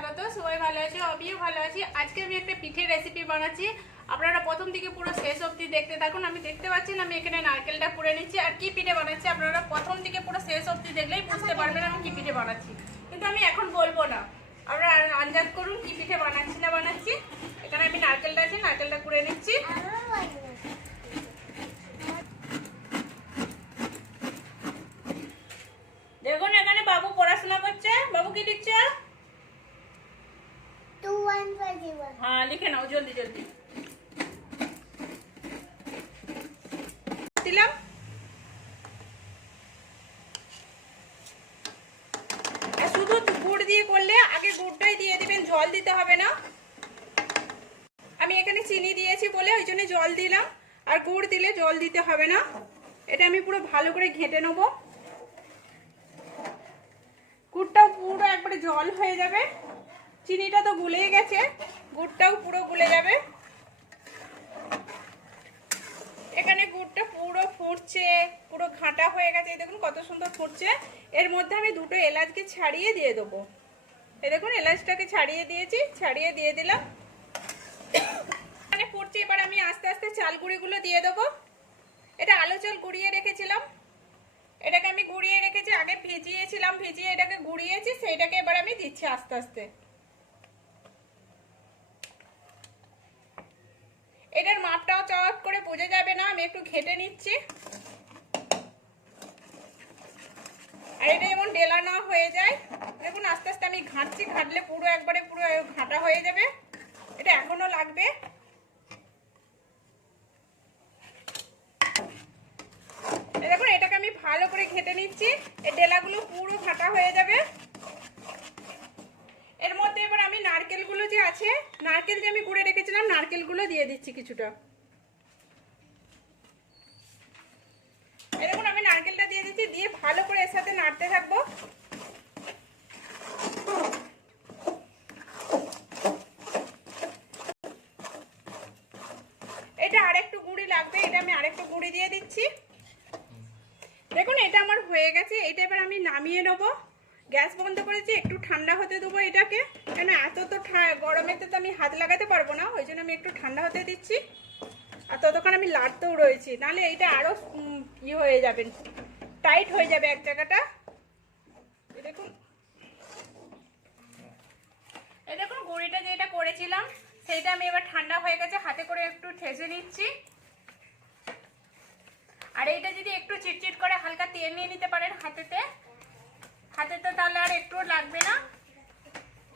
স্বাগত, সবাই ভালো আছি? আমিও ভালো আছি। আজকে আমি একটা পিঠের রেসিপি বানাচ্ছি। আপনারা প্রথম থেকে পুরো শেষ অবধি দেখতে থাকুন। আমি দেখতে পাচ্ছি না, আমি এখানে নারকেলটা পুড়ে নিচ্ছি। আর কি পিঠে বানাচ্ছি আপনারা প্রথম দিকে পুরো শেষ অবধি দেখলেই বুঝতে পারবেন আমি কি পিঠে বানাচ্ছি। কিন্তু আমি এখন বলব না। আপনারা আন্দাজ করুন কি পিঠে বানাচ্ছি এখানে আমি নারকেলটা আছে নারকেলটা পুড়ে নিচ্ছি দেখুন এখানে বাবু পড়াশোনা করছে বাবু কি লিখছে Two one twenty one. হ্যাঁ লিখে নাও জলদি জলদি দিলাম আর শুধু গুড় দিয়ে করলে আগে গুড়টাই দিয়ে দিবেন জল দিতে হবে না আমি এখানে চিনি দিয়েছি বলে ওই জন্য জল দিলাম আর গুড় দিলে জল দিতে হবে না। এটা আমি পুরো ভালো করে ঘেঁটে নেব। গুড়টাও পুরো একবারে জল হয়ে যাবে। চিনিটা তো গুলেই গেছে। গুড়টাও পুরো গুলে যাবে। এখানে গুড়টা পুরো ফুটছে, পুরো ঘাঁটা হয়ে গেছে। দেখুন কত সুন্দর ফুটছে। এর মধ্যে আমি দুটো এলাচকে ছাড়িয়ে দিয়ে দেবো। এই দেখুন এলাচটাকে ছাড়িয়ে দিয়েছি, ছাড়িয়ে দিয়ে দিলাম। এখানে ফুটছে, এবার আমি আস্তে আস্তে চাল গুঁড়িগুলো দিয়ে দেবো। এটা আলো চাল গুঁড়িয়ে রেখেছিলাম। এটাকে আমি গুঁড়িয়ে রেখেছি, আগে ভিজিয়েছিলাম, ভিজিয়ে এটাকে গুঁড়িয়েছি, সেইটাকে এবার আমি দিচ্ছি আস্তে আস্তে। এটার মাপটাও চট করে বোঝা যাবে না, আমি একটু ঘেটে নিচ্ছি। আর এটা যেমন ডেলা না হয়ে যায়, দেখুন আস্তে আস্তে আমি ঘাঁটছি, ঘাঁটলে পুরো একবারে পুরো ঘাঁটা হয়ে যাবে। এটা এখনও লাগবে। দেখুন, এটাকে আমি ভালো করে ঘেটে নিচ্ছি। এই ডেলাগুলো পুরো ঘাটা হয়ে যাবে। এর মধ্যে এবার আমি নারকেলগুলো যে আছে, নারকেল যে আমি গুঁড়ে রেখেছিলাম, নারকেলগুলো দিয়ে দিচ্ছি কিছুটা। দেখুন, আমি নারকেলটা দিয়ে দিচ্ছি, দিয়ে ভালো করে এর সাথে নাড়তে থাকব। এটা আরেকটু গুঁড়ি লাগবে, এটা আমি আরেকটু গুঁড়ি দিয়ে দিচ্ছি। দেখুন, এটা আমার হয়ে গেছে। এটা এবার আমি নামিয়ে নেব। গ্যাস বন্ধ করেছি, একটু ঠান্ডা হতে দেবো এটাকে। কেন এত তো গরমেতে তো আমি হাত লাগাতে পারব না, ওই জন্য আমি একটু ঠান্ডা হতে দিচ্ছি। আর ততক্ষণ আমি লাড়তেও রয়েছি। নাহলে এইটা আরও ই হয়ে যাবে, টাইট হয়ে যাবে এক জায়গাটা। দেখুন। এই দেখুন, গুঁড়িটা যেটা করেছিলাম, সেইটা আমি এবার ঠান্ডা হয়ে গেছে, হাতে করে একটু ঠেসে নিচ্ছি। আর এইটা যদি একটু চিটচিট করে হালকা তেল নিয়ে নিতে পারেন হাতেতে হাতেতে তাহলে আর একটু লাগবে না।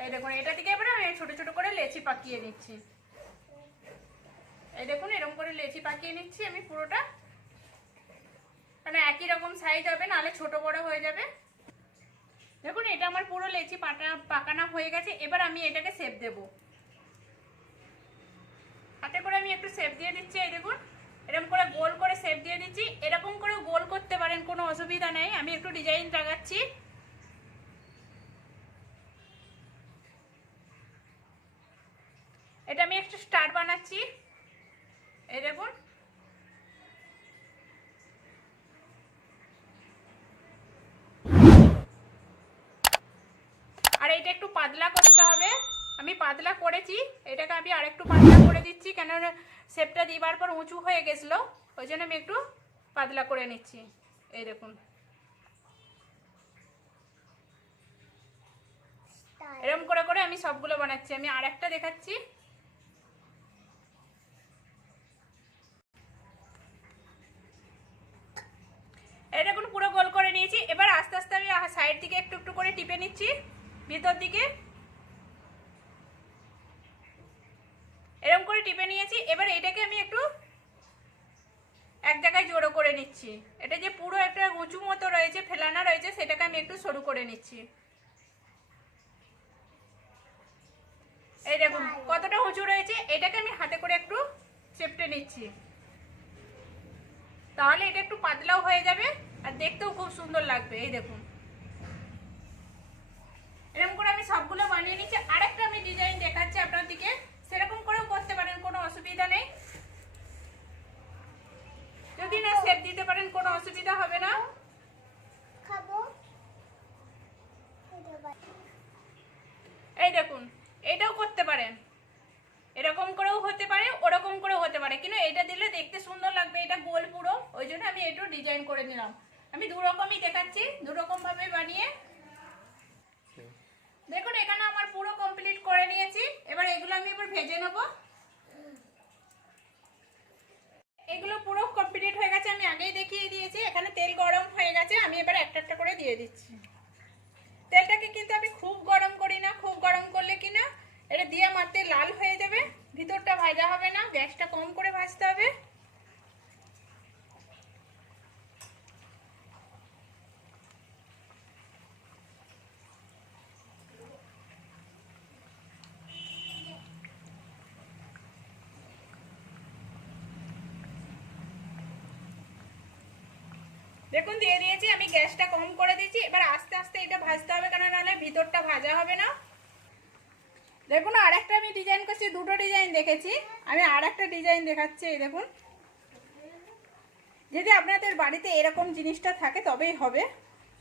এই দেখুন, এটা থেকে এবারে আমি ছোট ছোট করে লেচি পাকিয়ে নিচ্ছি। এই দেখুন, এরকম করে লেচি পাকিয়ে নিচ্ছি আমি পুরোটা। মানে একই রকম সাইজ হবে, নাহলে ছোট বড় হয়ে যাবে। দেখুন, এটা আমার পুরো লেচি পাটা, পাকানো হয়ে গেছে। এবার আমি এটাকে সেপ দেব। হাতে করে আমি একটু সেপ দিয়ে দিচ্ছি, এই দেখুন। এরকম করে গোল করে সেপ দিয়ে দিচ্ছি। এরকম করে গোল করতে পারেন, কোনো অসুবিধা নেই। আমি একটু ডিজাইন লাগাচ্ছি। এটা আমি একটু স্টার বানাচ্ছি। এই দেখুন। আর এটা একটু পাতলা করতে হবে। আমি পাতলা করেছি। এটাকে আমি আরেকটু পাতলা করে দিচ্ছি। কেন শেপটা দিবার পর উঁচু হয়ে গেছিল ওই জন্য আমি একটু পাতলা করে নিচ্ছি। এই দেখুন। এরকম করে করে আমি সবগুলো বানাচ্ছি। আমি আর একটা দেখাচ্ছি। এই দেখুন পুরো গোল করে নিয়েছি। এবার আস্তে আস্তে আমি সাইড দিকে একটু একটু করে টিপে নিচ্ছি। ভিতর দিকে এরকম করে টিপে নিয়েছি এবার এটাকে আমি একটু এক জায়গায় জোড়ো করে নিচ্ছি এটা যে পুরো একটা উঁচু মতো রয়েছে, সেটাকে আমি একটু সরু করে নিচ্ছি। এই দেখুন, কতটা উঁচু রয়েছে, এটাকে আমি হাতে করে একটু চেপটে নিচ্ছি। তাহলে এটা একটু পাতলাও হয়ে যাবে, আর দেখতেও খুব সুন্দর লাগবে, এই দেখুন। পারে। এরকম করেও হতে পারে, ওরকম করেও হতে পারে। কিন্তু এটা দিলে দেখতে সুন্দর লাগবে, এটা গোল পুরো। ওই জন্য আমি একটু ডিজাইন করে নিলাম। আমি দু রকমই দেখাচ্ছি, দুরকমভাবে বানিয়ে। দেখুন, এখানে আমার পুরো কমপ্লিট করে নিয়েছি। এবার এগুলো আমি এবার ভেজে নেব। এগুলো পুরো কমপ্লিট হয়ে গেছে, আমি আগেই দেখিয়ে দিয়েছি। এখানে তেল গরম হয়ে গেছে, আমি এবার একটা একটা করে দিয়ে দিচ্ছি। তেলটাকে কিন্তু আমি খুব গরম করি না, খুব গরম করলে কিনা না এটা দিয়ে মারতে লাল হয়ে যাবে, ভিতরটা ভাজা হবে না, গ্যাসটা কম করে ভাজতে হবে। দেখুন, দিয়ে দিয়েছি, আমি গ্যাসটা কম করে দিয়েছি, এবার আস্তে আস্তে এটা ভাজতে হবে কেন নাহলে ভিতরটা ভাজা হবে না। দেখুন আর একটা আমি ডিজাইন করছি, দুটো ডিজাইন দেখেছি। আমি আর একটা ডিজাইন দেখাচ্ছি, এই দেখুন। যদি আপনাদের বাড়িতে এরকম জিনিসটা থাকে, তবেই হবে।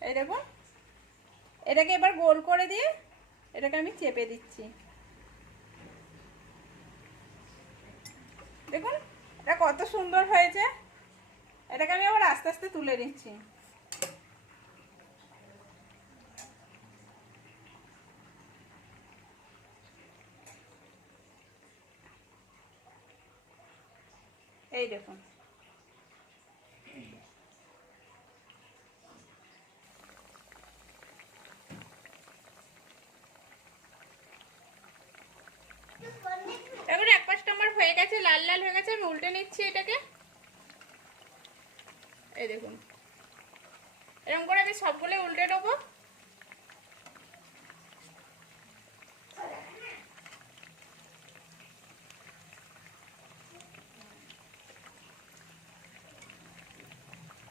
এই দেখুন। এটাকে এবার গোল করে দিয়ে এটাকে আমি চেপে দিচ্ছি। দেখুন, এটা কত সুন্দর হয়েছে। এটাকে আমি আবার আস্তে আস্তে তুলে নিচ্ছি। এই দেখুন। এখন এক পাশটা আমার হয়ে গেছে, লাল লাল হয়ে গেছে, আমি উল্টে নিচ্ছি এটাকে। এই দেখুন। এরকম করে আমি সবগুলো উল্টে নেব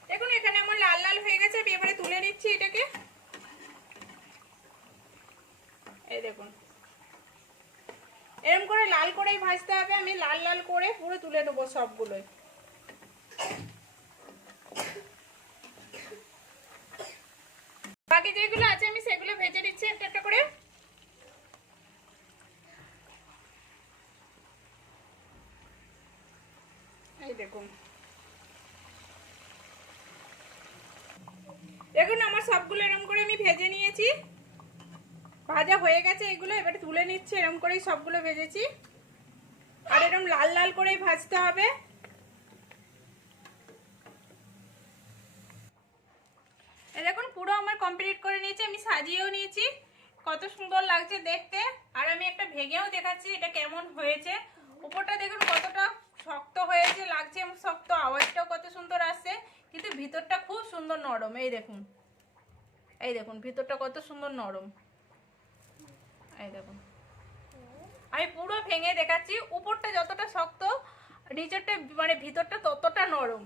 দেখুন এখানে আমার লাল লাল হয়ে গেছে, আমি এবারে তুলে নিচ্ছি এটাকে। এই দেখুন। এরকম করে লাল করেই ভাজতে হবে, আমি লাল লাল করে পুরো তুলে নেব সবগুলোই। বাকি যেগুলো আছে, আমি সেগুলো ভেজে দিচ্ছি একটা একটা করে। এই দেখুন। দেখুন, আমার সবগুলো এরকম করে আমি ভেজে নিয়েছি। ভাজা হয়ে গেছে এগুলো, এবারে তুলে নিচ্ছি এরকম করেই সবগুলো ভেজেছি। আর এরকম লাল লাল করেই ভাজতে হবে। দেখুন, পুরো আমার কমপ্লিট করে নিয়েছি, আমি সাজিয়েও নিয়েছি। কত সুন্দর লাগছে দেখতে। আর আমি একটা ভেঙেও দেখাচ্ছি, এটা কেমন হয়েছে। উপরটা দেখুন কতটা শক্ত হয়েছে, লাগছে শক্ত আওয়াজটাও কত সুন্দর আসছে। কিন্তু ভিতরটা খুব সুন্দর নরম, এই দেখুন। এই দেখুন, ভিতরটা কত সুন্দর নরম। এই দেখুন। আমি পুরো ভেঙে দেখাচ্ছি, উপরটা যতটা শক্ত, নিচেরটা মানে ভিতরটা ততটা নরম।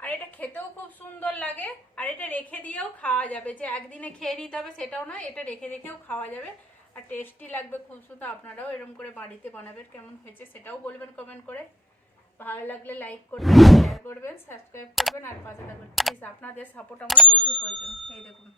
আর এটা খেতেও খুব সুন্দর লাগে, আর এটা রেখে দিয়েও খাওয়া যাবে। যে একদিনে খেয়ে নিতে হবে সেটাও নয়, এটা রেখে রেখেও খাওয়া যাবে। আর টেস্টি লাগবে খুব সুন্দর আপনারাও এরকম করে বাড়িতে বানাবেন, কেমন হয়েছে সেটাও বলবেন কমেন্ট করে। ভালো লাগলে লাইক করবেন শেয়ার করবেন সাবস্ক্রাইব করবেন, আর পাশে থাকবেন। প্লিজ আপনাদের সাপোর্ট আমার প্রচুর প্রয়োজন। এই দেখুন।